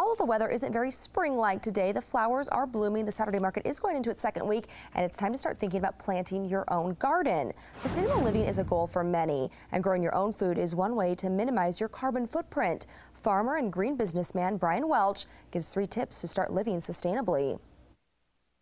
Although the weather isn't very spring-like today, the flowers are blooming. The Saturday market is going into its second week, and it's time to start thinking about planting your own garden. Sustainable living is a goal for many, and growing your own food is one way to minimize your carbon footprint. Farmer and green businessman Brian Welch gives 3 tips to start living sustainably.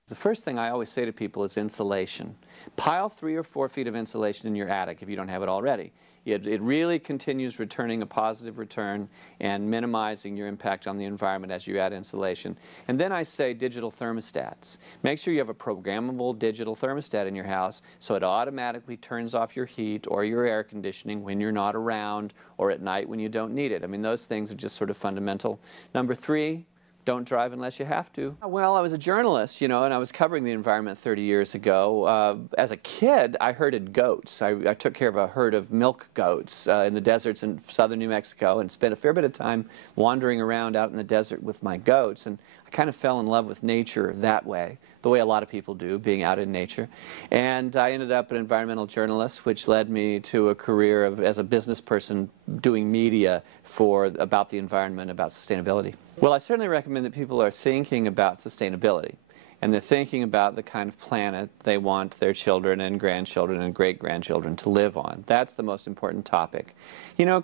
The first thing I always say to people is insulation. Pile 3 or 4 feet of insulation in your attic if you don't have it already. It really continues returning a positive return and minimizing your impact on the environment as you add insulation. And then I say digital thermostats. Make sure you have a programmable digital thermostat in your house so it automatically turns off your heat or your air conditioning when you're not around or at night when you don't need it. I mean, those things are just sort of fundamental. Number 3, don't drive unless you have to. Well, I was a journalist, and I was covering the environment 30 years ago. As a kid, I herded goats. I took care of a herd of milk goats in the deserts in southern New Mexico and spent a fair bit of time wandering around out in the desert with my goats. And I kind of fell in love with nature that way, the way a lot of people do, being out in nature. And I ended up an environmental journalist, which led me to a career as a business person doing media about the environment, about sustainability. Well, I certainly recommend that people are thinking about sustainability, and they're thinking about the kind of planet they want their children and grandchildren and great-grandchildren to live on. That's the most important topic.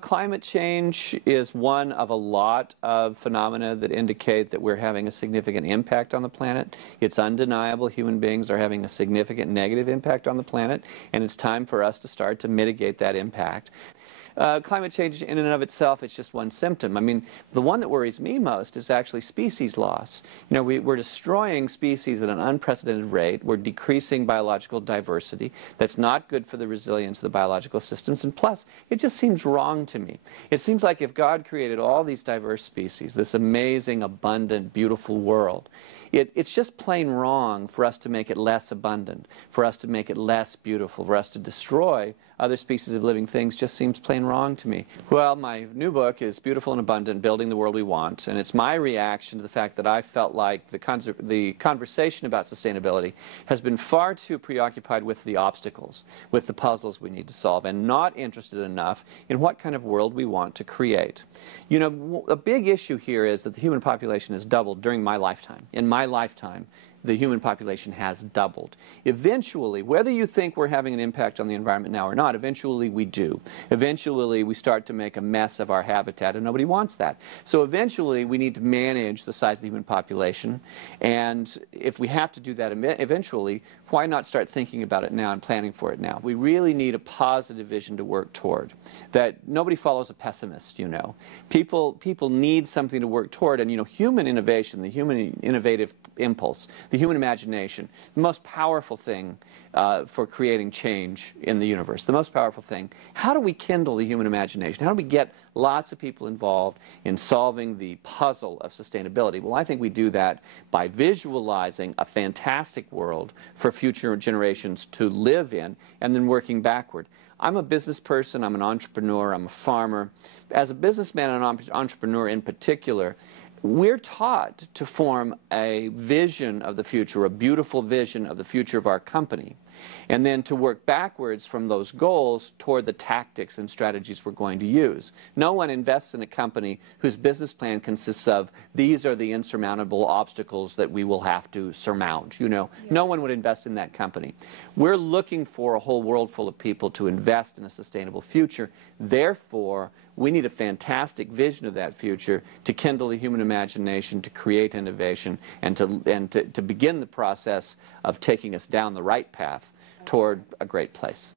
Climate change is one of a lot of phenomena that indicate that we're having a significant impact on the planet. It's undeniable human beings are having a significant negative impact on the planet, and it's time for us to start to mitigate that impact. Climate change in and of itself, it's just one symptom. I mean, the one that worries me most is actually species loss. We're destroying species at an unprecedented rate. We're decreasing biological diversity. That's not good for the resilience of the biological systems. And plus, it just seems wrong to me. It seems like if God created all these diverse species, this amazing, abundant, beautiful world, it's just plain wrong for us to make it less abundant, for us to make it less beautiful, for us to destroy other species of living things. Just seems plain wrong to me. Well, my new book is Beautiful and Abundant, Building the World We Want, and it's my reaction to the fact that I felt like the conversation about sustainability has been far too preoccupied with the obstacles, with the puzzles we need to solve, and not interested enough in what kind of world we want to create. A big issue here is that the human population has doubled during my lifetime. In my lifetime, the human population has doubled. Eventually, whether you think we're having an impact on the environment now or not, eventually we do. Eventually we start to make a mess of our habitat, and nobody wants that. So eventually we need to manage the size of the human population, and if we have to do that eventually, why not start thinking about it now and planning for it now? We really need a positive vision to work toward. That nobody follows a pessimist, People need something to work toward, and human innovation, the human innovative impulse, the human imagination, the most powerful thing for creating change in the universe, the most powerful thing. How do we kindle the human imagination? How do we get lots of people involved in solving the puzzle of sustainability? Well, I think we do that by visualizing a fantastic world for future generations to live in and then working backward. I'm a business person, I'm an entrepreneur, I'm a farmer. As a businessman and an entrepreneur in particular, we're taught to form a vision of the future, a beautiful vision of the future of our company, and then to work backwards from those goals toward the tactics and strategies we're going to use. No one invests in a company whose business plan consists of, these are the insurmountable obstacles that we will have to surmount. No one would invest in that company. We're looking for a whole world full of people to invest in a sustainable future. Therefore, we need a fantastic vision of that future to kindle the human imagination, to create innovation, and to begin the process of taking us down the right path toward a great place.